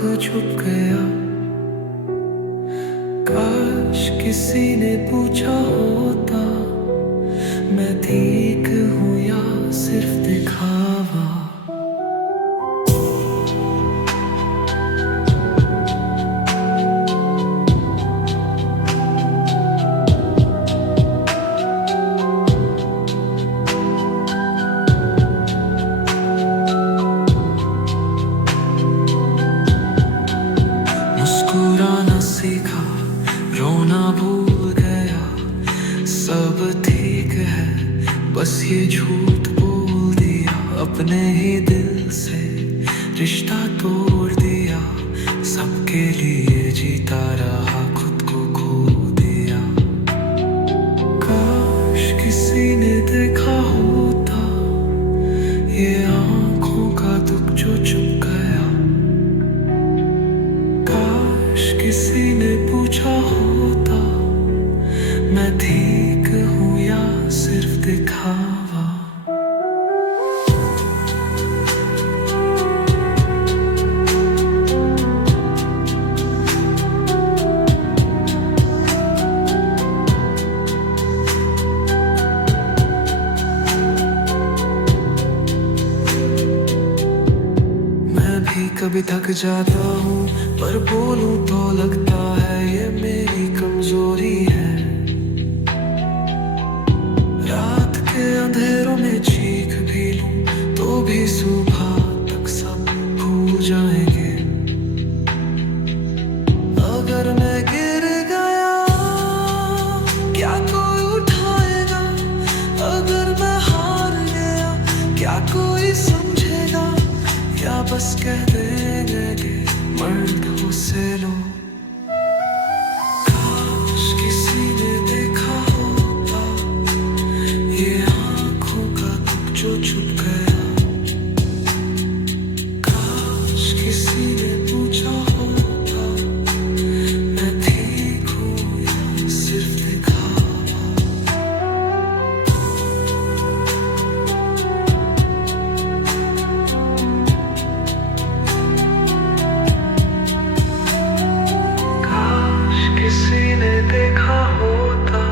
छुप गया। काश किसी ने पूछा होता मैं ठीक हूँ या सिर्फ दिखावा। मुस्कुराना सीखा, रोना भूल गया, सब ठीक है बस ये झूठ बोल दिया। अपने ही दिल से रिश्ता तोड़ दिया, सबके लिए जीता रहा खुद को खो दिया। काश किसी ने देखा होता ये आंखों का दुख जो चुप गया। काश किसी ने पूछा होता मैं ठीक हूँ या सिर्फ दिखावा। मैं भी कभी थक जाता हूँ पर बोलूं तो लगता है ये मेरी कमजोरी है। रात के अंधेरों में चीख भी लूं तो भी सुबह तक सब भूल जाएंगे। अगर मैं गिर गया क्या कोई उठाएगा, अगर मैं हार गया क्या कोई समझेगा, या बस कह देंगे कि मर्द हो से लो। काश किसी ने देखा होता ये आंखों का दुख जो छुप गया। काश किसी ने पूछा होता मैं ठीक हूँ या सिर्फ दिखावा। किसी ने देखा होता।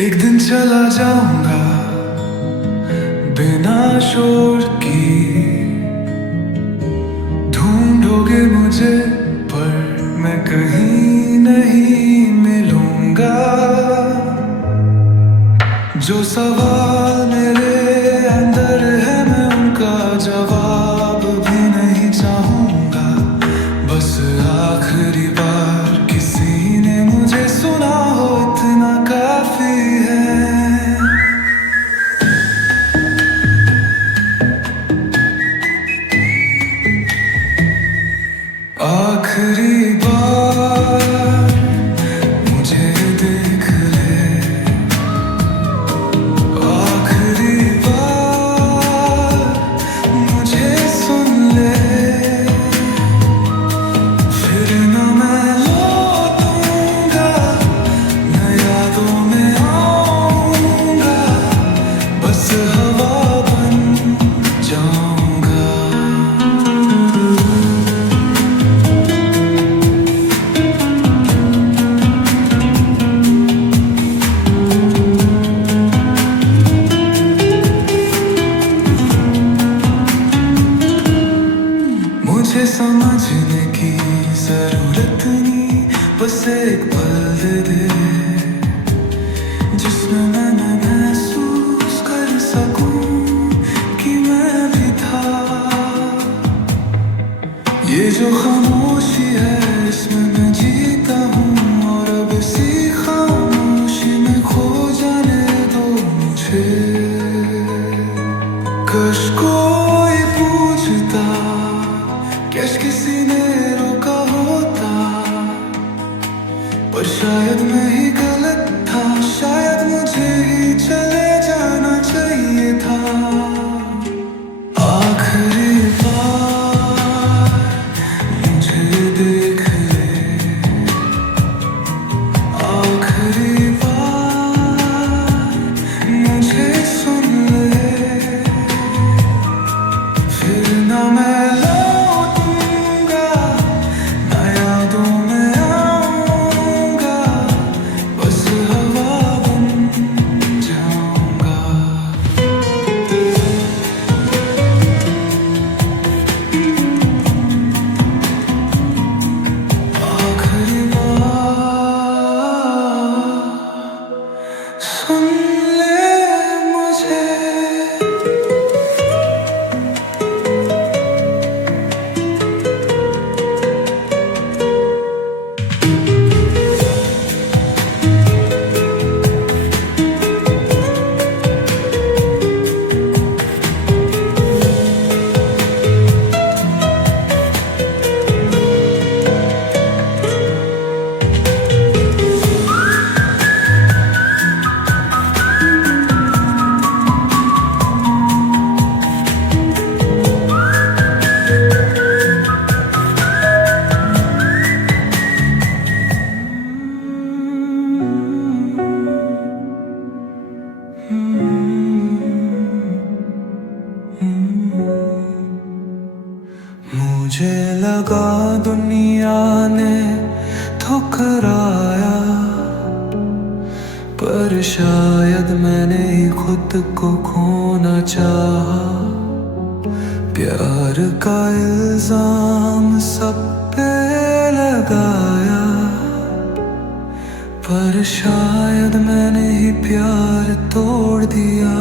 एक दिन चला जाऊंगा बिना शोर की, ढूंढोगे मुझे पर मैं कहीं नहीं मिलूंगा। जो सवाल मेरे अंदर है मैं उनका जवाब भी नहीं चाहूंगा। बस आखिरी बार किसी ने मुझे सुना हो इतना काफी है। आखिरी बार मुझे देख ले, आखिरी बार मुझे सुन ले, फिर न मैं लौटूंगा न यादों में आऊंगा, बस हवा बन जाऊंगा। मुझे समझने की जरूरत नहीं, बस एक पल दे दे जिसमें मैं महसूस कर सकूं कि मैं भी था। ये जो खामोशी है इसमें मैं जीता हूँ और अब इसी खामोशी में खो जाने दो मुझे। कश कोई पूछता कैश किसी ने रोका होता, पर शायद मैं ही गलत था, शायद मुझे ही चले पर शायद मैंने ही खुद को खोना चाहा। प्यार का इल्जाम सब पे लगाया, पर शायद मैंने ही प्यार तोड़ दिया।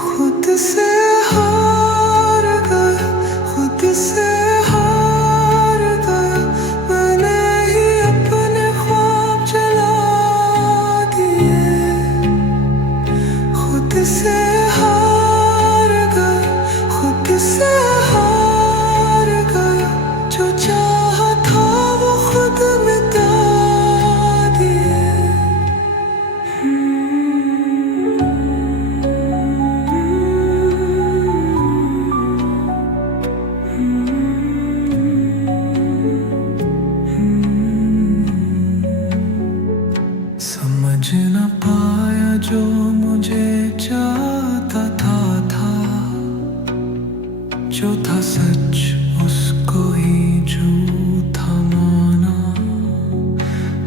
खुद से हार गया, खुद से हार गया, मैंने ही अपने ख्वाब जला दिए। खुद से हार गया, खुद से हार गया, जो चाहा था वो खुद मिटा दिए। समझ न पाया जो मुझे चाहता था, जो था सच उसको ही झूठा माना।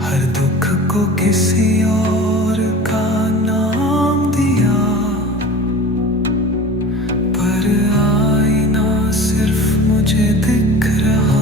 हर दुख को किसी और का नाम दिया, पर आईना सिर्फ मुझे दिख रहा।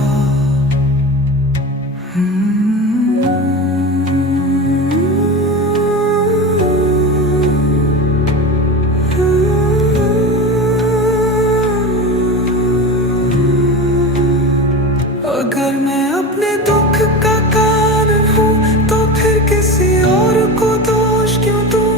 अगर मैं अपने दुख का कारण हूँ, तो फिर किसी और को दोष क्यों दूँ?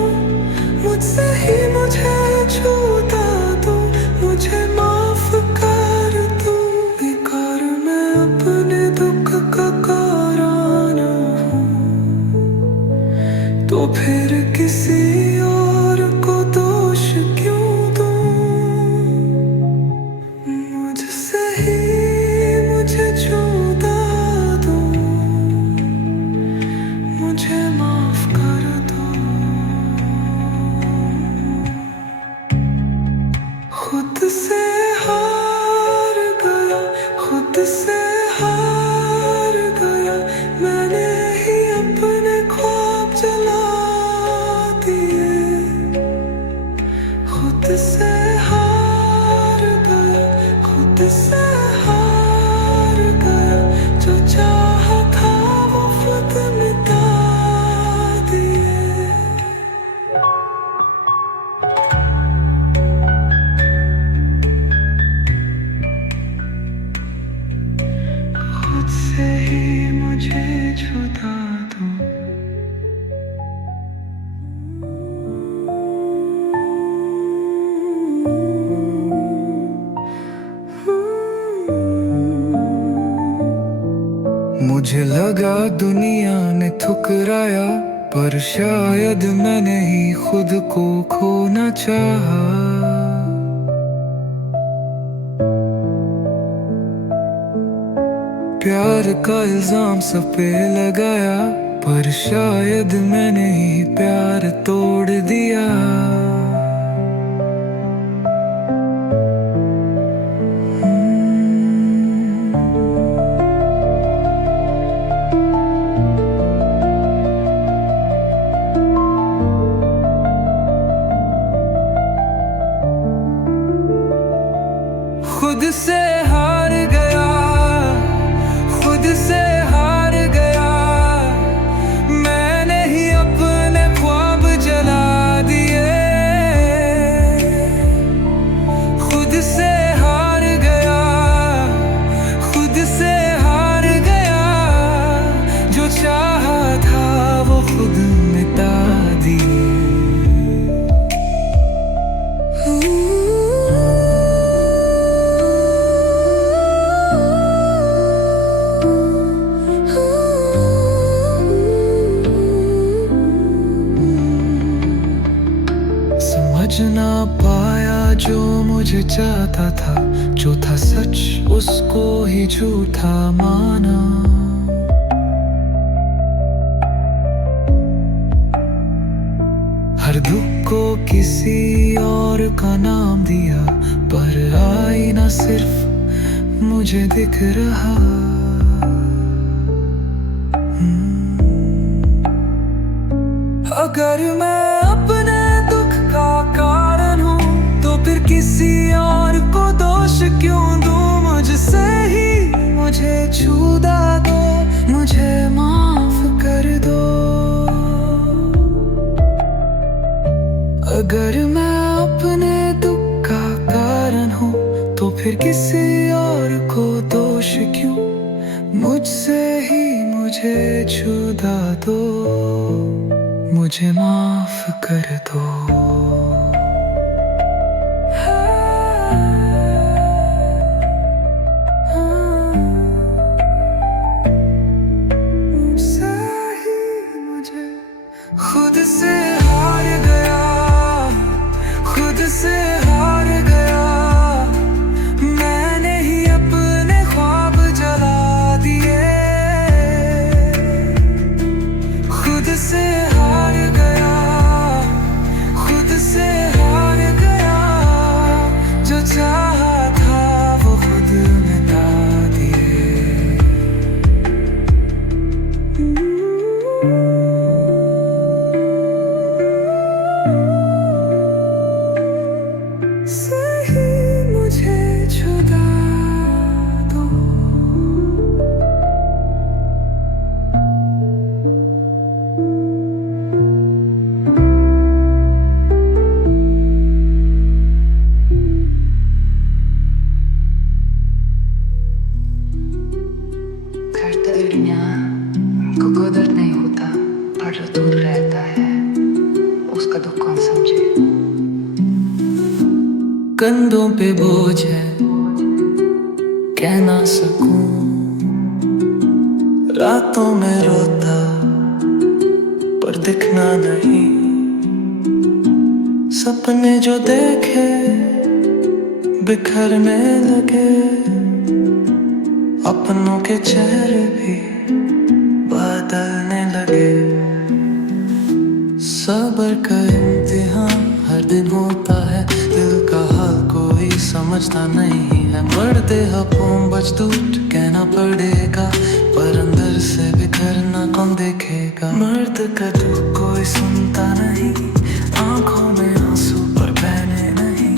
मुझसे ही मुझे छूता दूँ, मुझे माफ कर दूँ। बेकार मैं अपने दुख का कारण हूँ, तो फिर किसी और को दोष क्यों दूँ? मुझसे ही मुझे छूता दो, मुझे माफ कर दो। खुद से हार गया, खुद से हार गया, मैंने ही अपने ख्वाब जला दिए। खुद से हार गया, खुद से हार गया, जो चाहा था वो खुद मिटा दिए। खुद से ही मुझे छुड़ा दो। मुझे लगा दुनिया ने ठुकराया, पर शायद मैंने ही खुद को खोना चाहा। प्यार का इल्जाम सब पे लगाया, पर शायद मैंने ही प्यार तोड़ दिया। खुद से हार गया, खुद से हार गया, मैंने ही अपने ख्वाब जला दिए। खुद से हार गया, खुद से हार गया, जो चाहा था वो खुद मिटा दिए। समझ ना पाया जो मुझे चाहता था, जो था सच उसको ही झूठा माना। हर किसी और का नाम दिया, पर आईना सिर्फ मुझे दिख रहा। अगर मैं अपने दुख का कारण हूँ, तो फिर किसी और को दोष क्यों दूँ? मुझसे ही मुझे छुदा दो, मुझे माफ कर दो। अगर मैं अपने दुख का कारण हूँ, तो फिर किसी और को दोष क्यों? मुझसे ही मुझे छुदा दो, मुझे माफ कर दो। मुझसे ही मुझे खुद से हार गया, खुद से हार गया। मैंने ही अपने ख्वाब जला दिए, खुद से हार गया, खुद से हार गया। जो चाहा था वो खुद मिटा दिए। सही मुझे छुड़ा दो। करता दुनिया को कोई दर्द नहीं होता, पर जो दूर रहता है उसका दुख कौन समझे। कंधों पे बोझ है, कह ना सकूं। रातों में रोता पर दिखना नहीं। सपने जो देखे बिखरने लगे, अपनों के चेहरे भी बदलने लगे। सब्र का इम्तिहान हर दिन होता है, दिल का हाल कोई समझता नहीं है। मर्दे हकों बजदूर कहना पड़ेगा, पर अंदर से बिखरना कौन देखेगा। मर्द का दुख कोई सुनता नहीं, आंखों में आंसू पर बहने नहीं।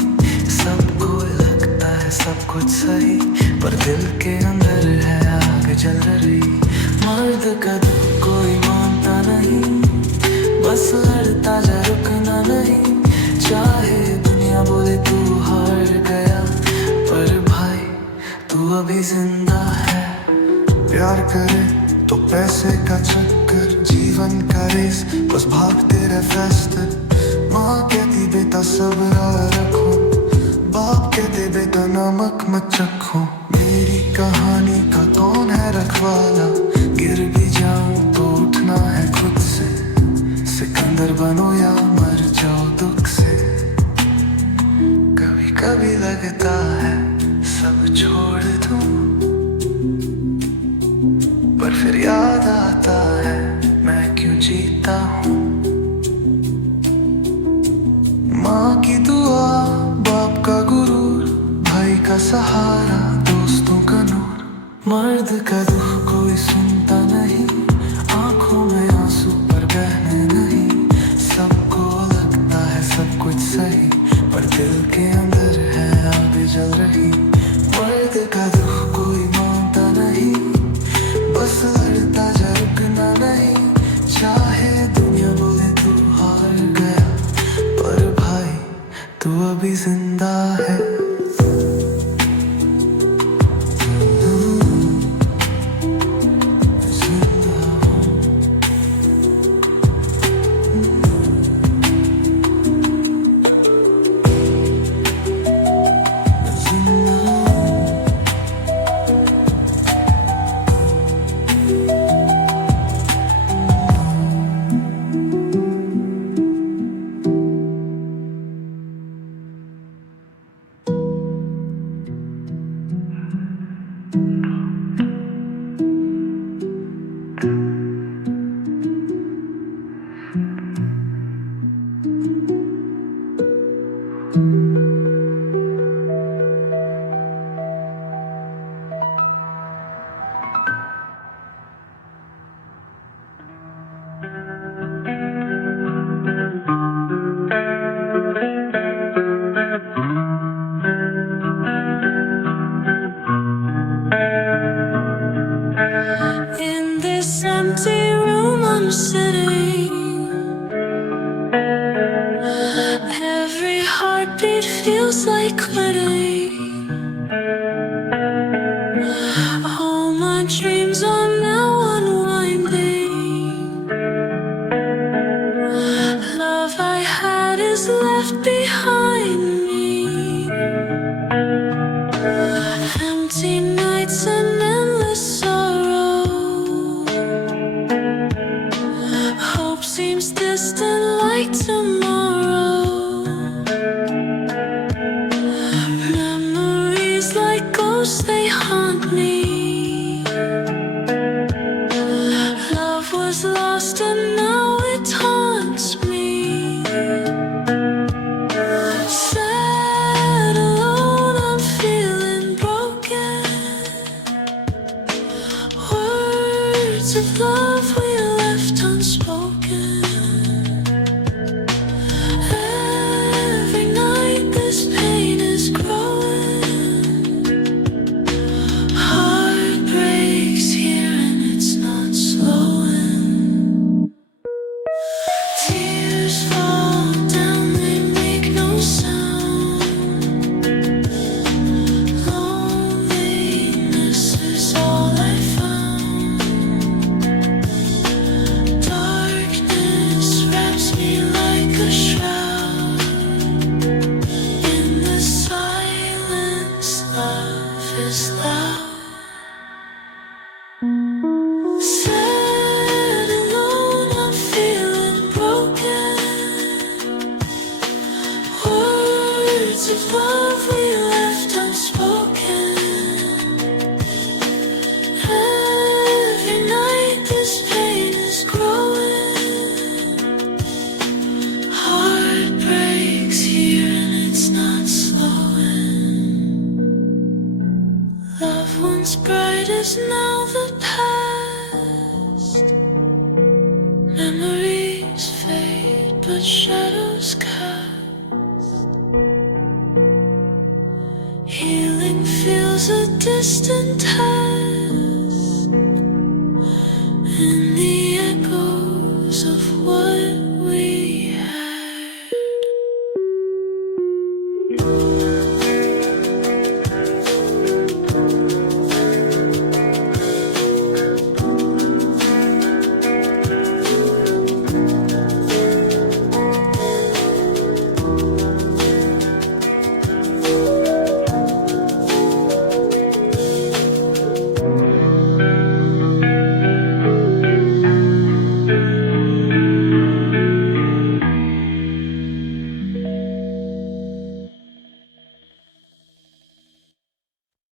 सबको लगता है सब कुछ सही, पर दिल के अंदर है आग जल रही। मर्द का दुख कोई मानता नहीं, बस लड़ता जा रुकना नहीं। चाहे दुनिया बोले तू हार गया, पर भाई तू अभी जिंदा है। प्यार करे तो पैसे का चक्कर, जीवन का रेस बस भागते रहे फैस्टर। माँ कहती बेटा सब्र रखो, बाप कहते बेटा नमक मत चखो। मेरी कहानी का कौन है रखवाला, गिर भी जाऊं तो उठना है खुद से। सिकंदर बनो या मर जाओ दुख से। कभी कभी लगता है सब छोड़ दूं, पर फिर याद आता है मैं क्यों जीता हूँ। माँ की दुआ, बाप का गुरूर, भाई का सहारा, दोस्तों का नूर। मर्द का दुख कोई सुनता नहीं, आंखों में आंसू पर बहने नहीं। सबको लगता है सब कुछ सही, पर दिल के अंदर है आग जल रही। मर्द का दुख कोई मानता नहीं, बस लड़ता जा रुकना नहीं। चाहे दुनिया बोले तू हार गया, पर भाई तू अभी जिंदा है। In this empty room I'm sitting, every heartbeat feels like quitting. All my dreams are now unwinding. Love I had is left behind me. Empty nights and endless sorrow. Hope seems distant like tomorrow. Memories like ghosts, they haunt me. Love was lost and now it haunts me. Sad, alone, I'm feeling broken. Words of love we left unspoken. Every night this pain is growing. Heart breaks here and it's not slowing. Tears fall down, they make no sound. Loneliness is all I found. Darkness wraps me like a shroud. In the silence, love is loud. Sad, alone, I'm feeling broken. Words of love we left unspoken. Every night this pain is growing. Heart breaks here and it's not slowing. Love once bright is now the past. Memories fade but shadows cast. Healing feels a distant task.